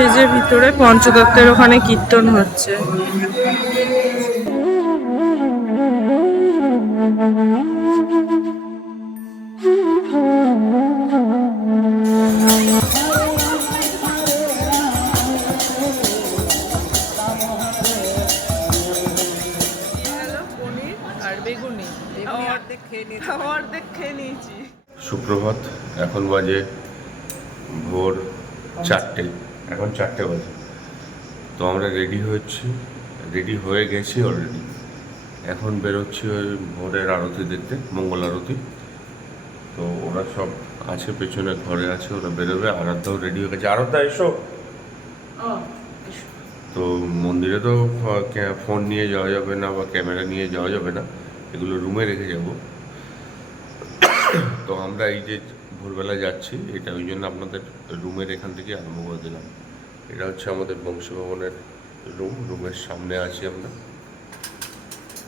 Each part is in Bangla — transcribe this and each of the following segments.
সেই যে ভিতরে পঞ্চদত্তের ওখানে কীর্তন হচ্ছে। সুপ্রভাত, এখন বাজে ভোর 4টে, এখন 4টে বাজে। তো আমরা রেডি হয়ে গেছি অলরেডি। এখন বেরোচ্ছি ওই ভোরের আরতি দেখতে, মঙ্গল আরতি। তো ওরা সব আছে পেছনে, ঘরে আছে, ওরা বেরোবে। আরাধ্যাও রেডি হয়ে গেছে। আরাধ্যা এসো। তো মন্দিরে তো ফোন নিয়ে যাওয়া যাবে না বা ক্যামেরা নিয়ে যাওয়া যাবে না, এগুলো রুমে রেখে যাব। তো আমরা এই যে ভোরবেলা যাচ্ছি, এটা ওই জন্য আপনাদের রুমের এখান থেকে আরম্ভ করে দিলাম। এটা হচ্ছে আমাদের বংশীভবনের রুমের সামনে আছি আমরা।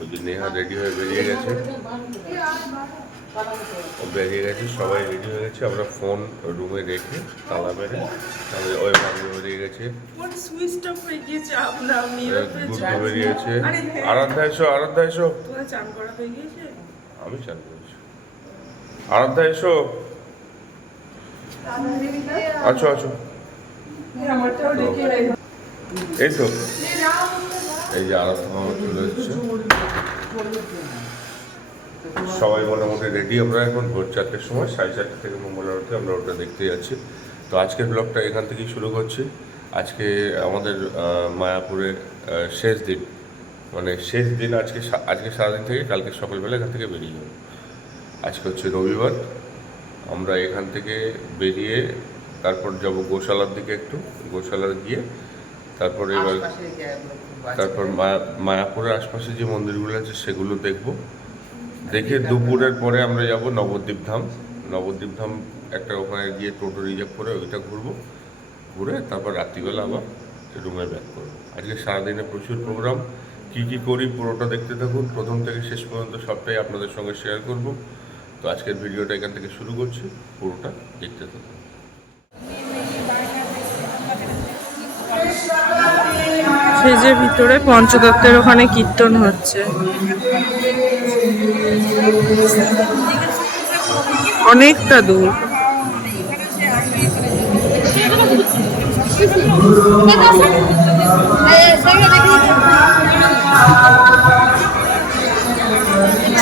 ওই যে নেহা রেডি হয়ে বেরিয়ে গেছে, সবাই রেডি হয়ে গেছে। আমরা ফোন রুমে রেখে তালা মেরে ওই ভাবে বেরিয়ে গেছে। বেরিয়েছে। আরাধ্যা এসো, আরাধ্যা এসো। আমি চান করেছি। আরাধ্যা এসো, আছো আছো। এই তো, এই যে আরাধ্যা মামা চলে এসছে। সবাই মোটামুটি রেডি। আমরা এখন ভোর 4টের সময়, 4:30 থেকে মঙ্গল আরতি, আমরা ওটা দেখতে যাচ্ছি। তো আজকের ব্লগটা এখান থেকেই শুরু করছি। আজকে আমাদের মায়াপুরের শেষ দিন, মানে শেষ দিন আজকে সারাদিন থেকে কালকে সকালবেলা এখান থেকে বেরিয়ে যাব। আজকে হচ্ছে রবিবার। আমরা এখান থেকে বেরিয়ে তারপর যাব গোশালার দিকে, একটু গোশালা গিয়ে তারপরে তারপর মায়াপুরের আশপাশে যে মন্দিরগুলো আছে সেগুলো দেখে দুপুরের পরে আমরা যাব নবদ্বীপ ধাম। নবদ্বীপ ধাম একটা ওখানে গিয়ে টোটো রিজার্ভ করে ওইটা ঘুরে তারপর রাত্রিবেলা আবার রুমে ব্যাক করবো। আজকে সারাদিনে প্রচুর প্রোগ্রাম, কী করি পুরোটা দেখতে থাকুন, প্রথম থেকে শেষ পর্যন্ত সবটাই আপনাদের সঙ্গে শেয়ার করব। তো আজকের ভিডিওটা এখান থেকে শুরু করছি, পুরোটা দেখতে থাকুন। সেই যে ভিতরে পঞ্চদত্তের ওখানে কীর্তন হচ্ছে। অনেকটা দূর।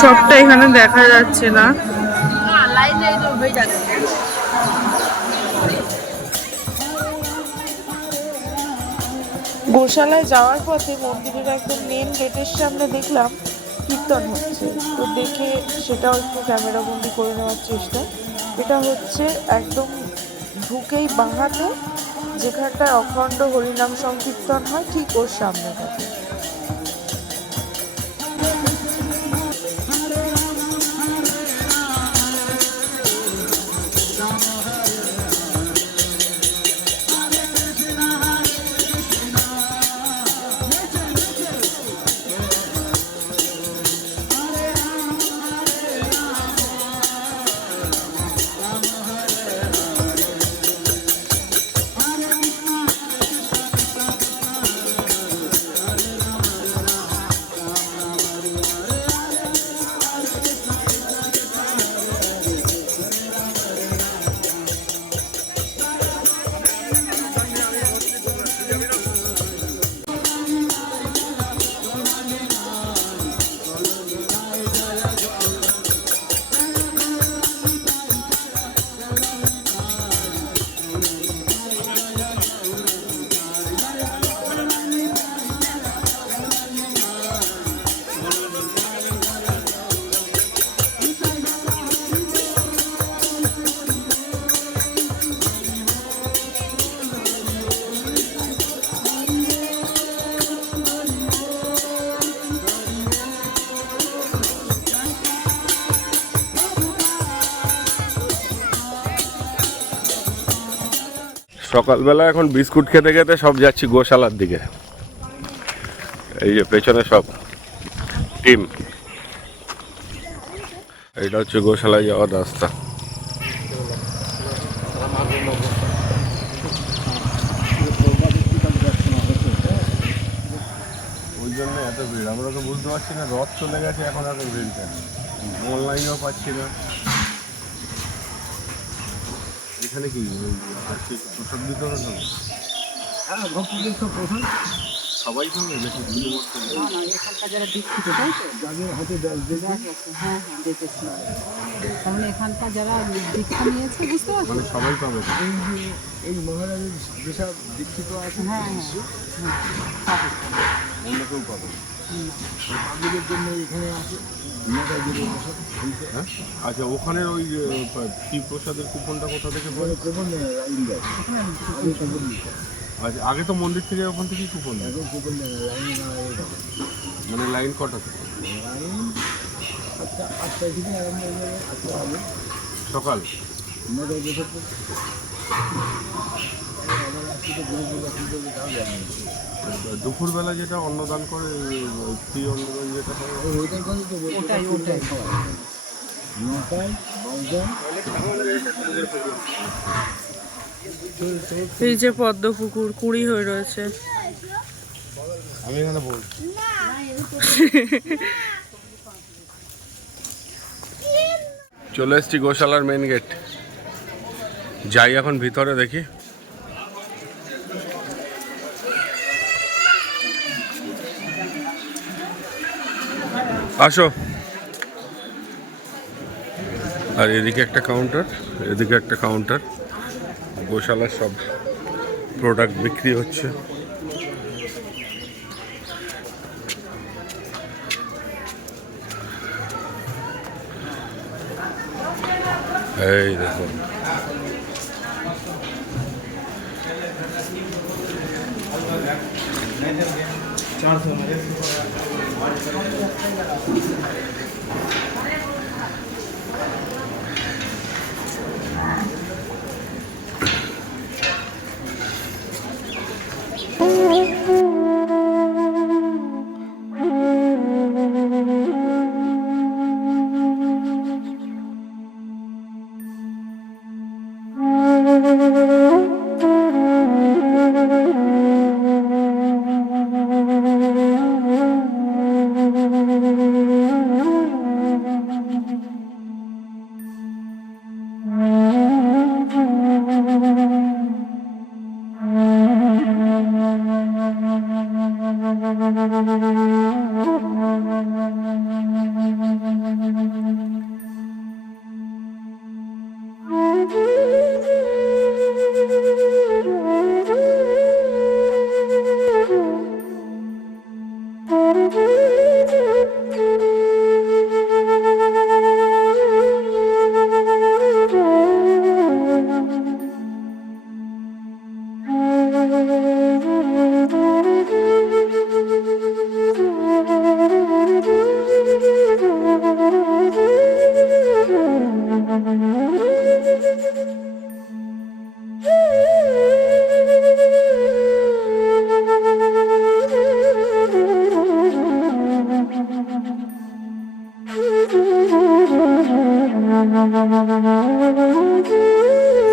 সবটা এখানে দেখা যাচ্ছে না। গোশালায় যাওয়ার পথে মন্দিরের একদম মেন গেটের সামনে দেখলাম কীর্তন হচ্ছে। তো দেখে সেটাও একটু ক্যামেরা বন্দি করে নেওয়ার চেষ্টা। এটা হচ্ছে একদম ঢুকেই বাঁহাতে, যেখানটায় অখণ্ড হরিনাম সংকীর্তন হয়, ঠিক ওর সামনে থাকে। সকালবেলা এখন বিস্কুট খেতে খেতে সব যাচ্ছি গোশালার দিকে। এই যে পেছনে সব টিম, এটা হচ্ছে গোশালায় যাওয়ার রাস্তা। এত ভিড় আমরা তো বুঝতে পারছি না, রথ চলে গেছে এখন এত ভিড় কেন, অনলাইনেও পাচ্ছি না। এখানে কি আজকে প্রসাদ বিতরণ হবে? হ্যাঁ, ভক্তদের সব প্রধান সবাই সঙ্গে দেখে এখানকার যারা দীক্ষিত তাই তো যাদের হাতে ব্যাগ দেবে। হ্যাঁ হ্যাঁ দেখেছি। তাহলে এখানকার যারা দীক্ষা নিয়েছে বুঝতে পারছো? মানে সবাই পাবে। এই মহারাজের যেসব দীক্ষিত আছে হ্যাঁ হ্যাঁ অন্য কেউ পাবে পাবলিকের জন্য এখানে আছে নেতাজির প্রসাদ দিতে। হ্যাঁ আচ্ছা, ওখানে ওই কি প্রসাদের কুপনটা কোথা থেকে পড়ে? কুপন লাইন দেয়, আগে কুপন দিতে। আচ্ছা, আগে তো মন্দির থেকে ওখান থেকেই কুপন দেয়। এখন কুপন লাইনে না মানে লাইন কটা থেকে? লাইন 8টা থেকে আরম্ভ হয়ে যাবে, 8টা হবে সকাল। নেতাজি প্রসাদ আবার আসতে তো গুরু পূজা শুনতে হবে, তাও জানি না। দুপুরবেলা যেটা অন্নদান করে, কি অন্নদান যেটা হয়? ওইটার কথা তো বলতে ওটাই ওটাই নটায় বাউজান এই যে পদ্ম পুকুর কুড়ি হয়ে রয়েছে। আমি এখানে বলছি চলে এসছি গোশালার মেন গেট, যাই এখন ভিতরে দেখি। আসো। আর এদিকে একটা কাউন্টার, এদিকে একটা কাউন্টার, গোশালার সব প্রোডাক্ট বিক্রি হচ্ছে। এই দেখুন,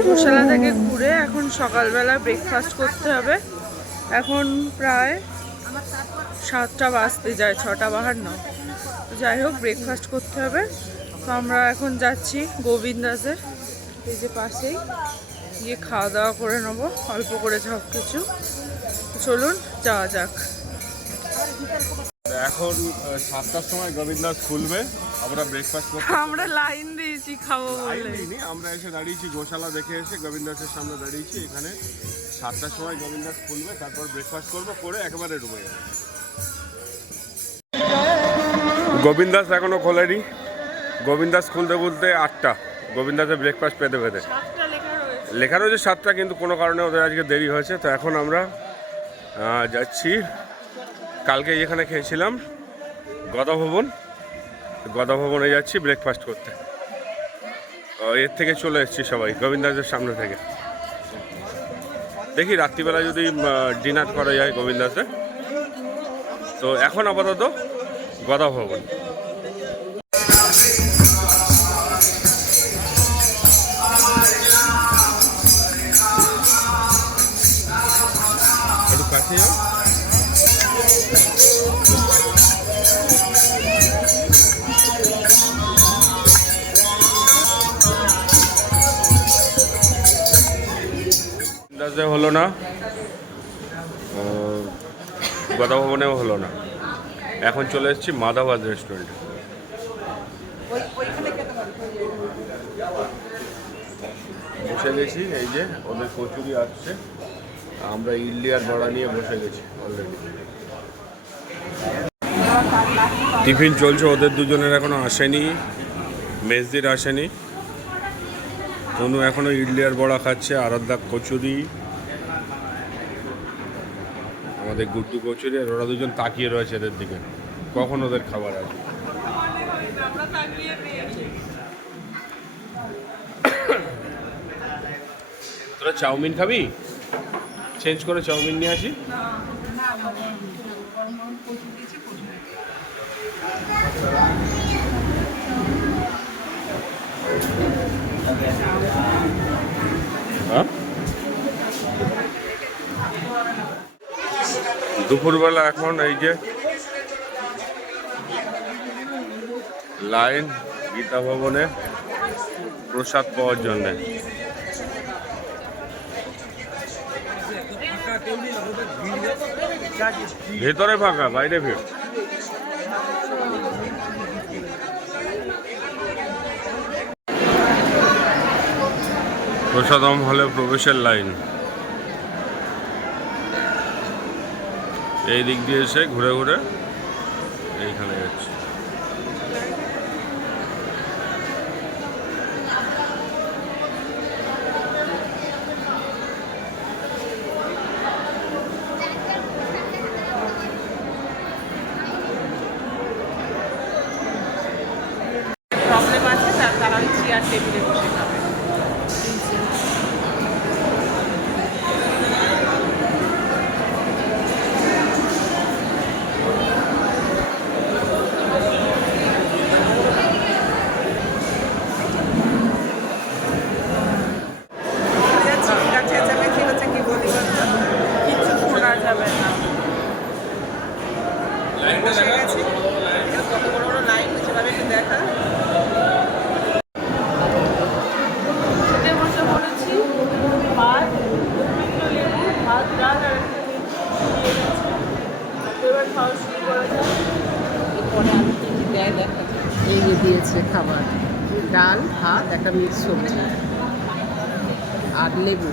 গোশালা থেকে ঘুরে এখন সকালবেলা ব্রেকফাস্ট করতে হবে। এখন প্রায় 7টা বাজতে যায়, 6টা বাহার নয়। যাই হোক, ব্রেকফাস্ট করতে হবে। তো আমরা এখন যাচ্ছি গোবিন্দাসের, এই যে পাশেই, গিয়ে খাওয়া দাওয়া করে নেবো অল্প করে সব কিছু। চলুন যাওয়া যাক। এখন 7টার সময় গোবিন্দাস খুলবে, আমরা ব্রেকফাস্ট করতে আমরা লাইন দিয়েছি খাবো বলে। আমরা এসে দাঁড়িয়েছি গোশালা দেখে এসে গোবিন্দাসের সামনে দাঁড়িয়েছি। এখানে 7টার সময় গোবিন্দাস খুলবে, তারপর ব্রেকফাস্ট করবো, করে একেবারে ডুবে যাবে। গোবিন্দাস এখনো খোলেনি, গোবিন্দাস খুলতে খুলতে 8টা, গোবিন্দাসে ব্রেকফাস্ট পেতে পেতে। লেখা রয়েছে 7টা, কিন্তু কোনো কারণে ওদের আজকে দেরি হয়েছে। তো এখন আমরা যাচ্ছি, কালকে যেখানে খেয়েছিলাম গদাভবনে যাচ্ছি ব্রেকফাস্ট করতে। এর থেকে চলে এসেছি সবাই গোবিন্দাসের সামনে থেকে। দেখি রাত্রিবেলা যদি ডিনার করা যায় গোবিন্দাসে। তো এখন আপাতত গদাভবন। একটু কাছে যাও। দাসে হলো না, গদা ভবনেও হলো না। এখন চলে এসেছি মাদাবাদ রেস্টুরেন্টে। বসে গেছি, এই যে ওদের কচুরি আসছে, আমরা ইডলি আর বড়া নিয়ে বসে গেছি অলরেডি। টিফিন চলছে, ওদের দুজনের এখনো আসেনি, মেজদির আসেনি। তনু এখনো ইডলি আর বড়া খাচ্ছে, আরাধ্যা কচুরি, আমাদের গুড্ডু কচুরি, আর ওরা দুজন তাকিয়ে রয়েছে এদের দিকে কখন ওদের খাবার আসবে। তোরা চাউমিন খাবি? চেঞ্জ করে চাউমিন নিয়ে আসি। হ্যাঁ, দুপুরবেলা এখন এই যে লাইন গীতা ভবনে প্রসাদ পাওয়ার জন্য। ভেতরে ফাঁকা, বাইরে ভিড়। প্রসাদম হলে প্রবেশের লাইন। এই দিক দিয়ে এসে ঘুরে ঘুরে এইখানে যাচ্ছে। প্রবলেম আছে, তারা ওই চেয়ার টেবিলে বসে খাবে। এই যে দিয়েছে খাবার, ডাল, ভাত, একটা মিক্স সবজি আর লেবু।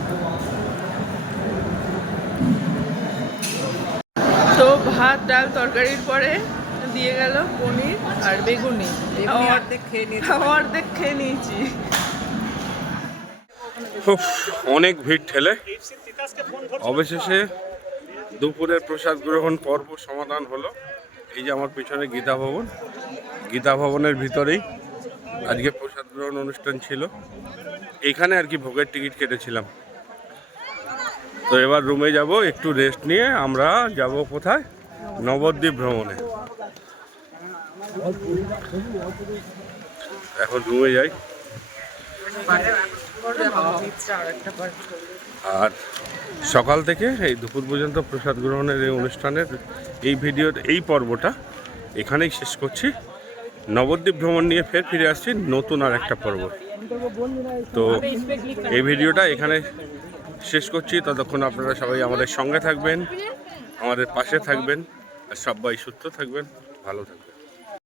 তো ভাত ডাল তরকারির পরে দিয়ে গেল পনির আর বেগুনি। অর্ধেক খেয়ে নিয়েছি। অনেক ভিড় ঠেলে অবশেষে দুপুরের প্রসাদ গ্রহণ পর্ব সমাধান হলো। এই যে আমার পিছনে গীতা ভবন, গীতা ভবনের ভিতরেই আজকে প্রসাদ গ্রহণ অনুষ্ঠান ছিল। এখানে আর কি ভোগের টিকিট কেটেছিলাম। তো এবার রুমে যাব, একটু রেস্ট নিয়ে আমরা যাব কোথায়? নবদ্বীপ ভ্রমণে। এখন রুমে যাই। আর সকাল থেকে এই দুপুর পর্যন্ত প্রসাদ গ্রহণের এই অনুষ্ঠানের এই পর্বটা এখানেই শেষ করছি। নবদ্বীপ ভ্রমণ নিয়ে ফের ফিরে আসছি নতুন আর একটা পর্ব। তো এই ভিডিওটা এখানে শেষ করছি। ততক্ষণ আপনারা সবাই আমাদের সঙ্গে থাকবেন, আমাদের পাশে থাকবেন, আর সবাই সুস্থ থাকবেন, ভালো থাকবেন।